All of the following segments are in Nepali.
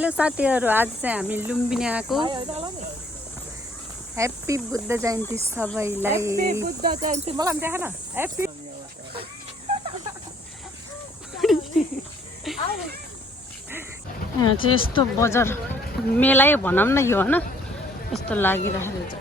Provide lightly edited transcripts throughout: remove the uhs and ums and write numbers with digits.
हेलो साथीहरु, आज चाहिँ हामी लुम्बिनी आएको। ह्यापी बुद्ध जयन्ती सबैलाई। ह्यापी बुद्ध जयन्ती। मलाई पनि देखा न। ह्यापी यहाँ चाहिँ यस्तो बजार मेलै भनौँ न यो हैन, यस्तो लागिरहेको छ।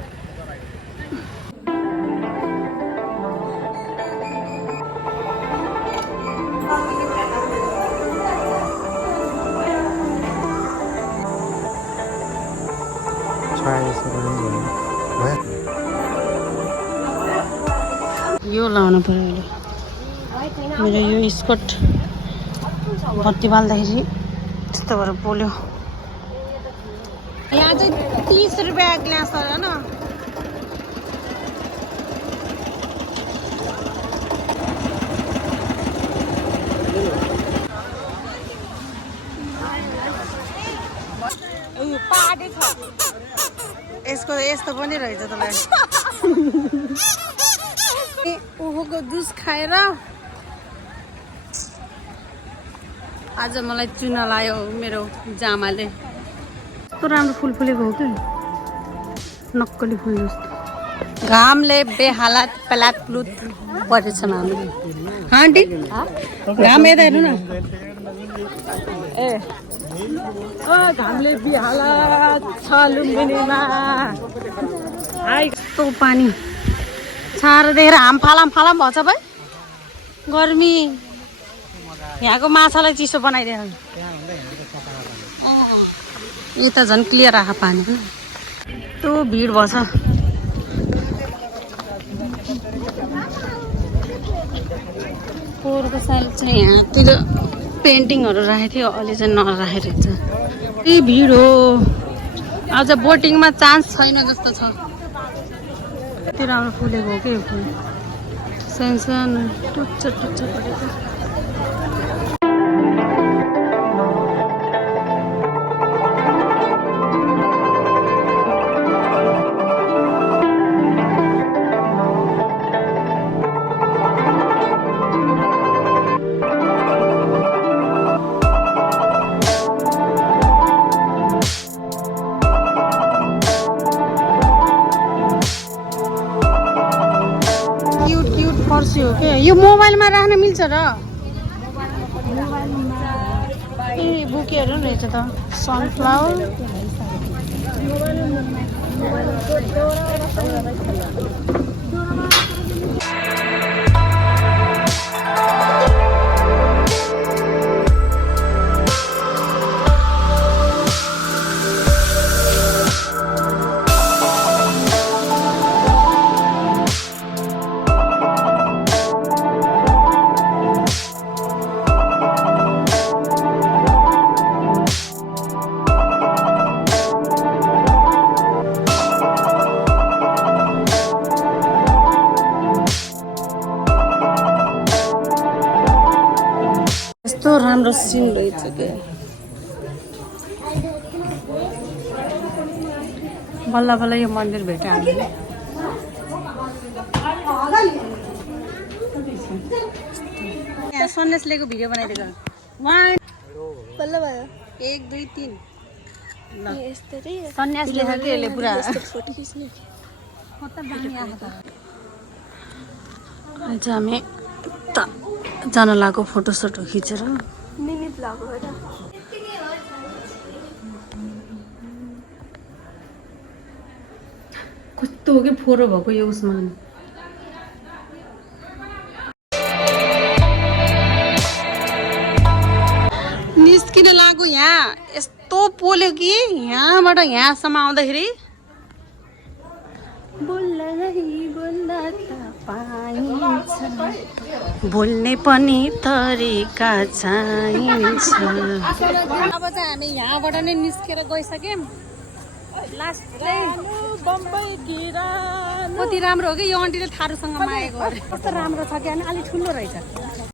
यो लाउनु पर्यो अहिले। मेरो यो स्कर्ट बत्ती बाल्दाखेरि त्यस्तो भएर पोल्यो। यहाँ चाहिँ 30 रुपियाँ ग्लास हो हैन। पार्टी छ। यसको यस्तो पनि रहेछ तँलाई। ओहोको जुस खाएर आज मलाई चुना लायो मेरो जामाले। कस्तो राम्रो फुल फुलेको हो कि, नक्कली फुल जस्तो। घामले बेहालत पलातप्लुत परेछ हामी। आन्टी घाम यता हेर्नु न। ए घामले बिहालत छ लुम्बिनीमा। हाय कस्तो पानी छाएर देखेर हाम फालाम फालाम भएछ भाइ। गर्मी यहाँको माछालाई चिसो बनाइदियो। यता झन् क्लियर आएको पानी पनि। यस्तो भिड भएछ। पोहोरको साल चाहिँ यहाँतिर पेन्टिङहरू राखेको थियो, अहिले चाहिँ नराखेको रहेछ। यति भिड हो। आज बोटिङमा चान्स छैन जस्तो छ। यति राम्रो फुलेको हो कि यो फुल, सानो टुच्चा टुच्चा परेको। पर्सी हो क्या यो। मोबाइलमा राख्न मिल्छ र। ए बुकेहरू पनि रहेछ त। सनफ्लावर यस्तो राम्रो सिन रहेछ क्या। बल्ल बल्ल यो मन्दिर भेट्यो हामीले। सन्यासलेको भिडियो बनाइदिएको। बल्ल भयो। 1 2 3 यस्तो रे सन्यास लेखेको कि यसले पुरा। फोटो खिच्ने। आज हामी जान लागेको फोटो सोटो खिचेर। मिनी ब्लग हो र। कस्तो हो कि फोरो भएको यो उसमा। निस्किन लाग्यो यहाँ यस्तो पोल्यो कि यहाँबाट यहाँसम्म आउँदाखेरि बोल्ने पनि तरिका चाहिन्छ। अब चाहिँ हामी यहाँबाट नै निस्केर गइसक्यौँ। लास्ट कति राम्रो हो कि यो आन्टीले थारूसँग मागेको। कस्तो राम्रो छ कि अलिक ठुलो रहेछ।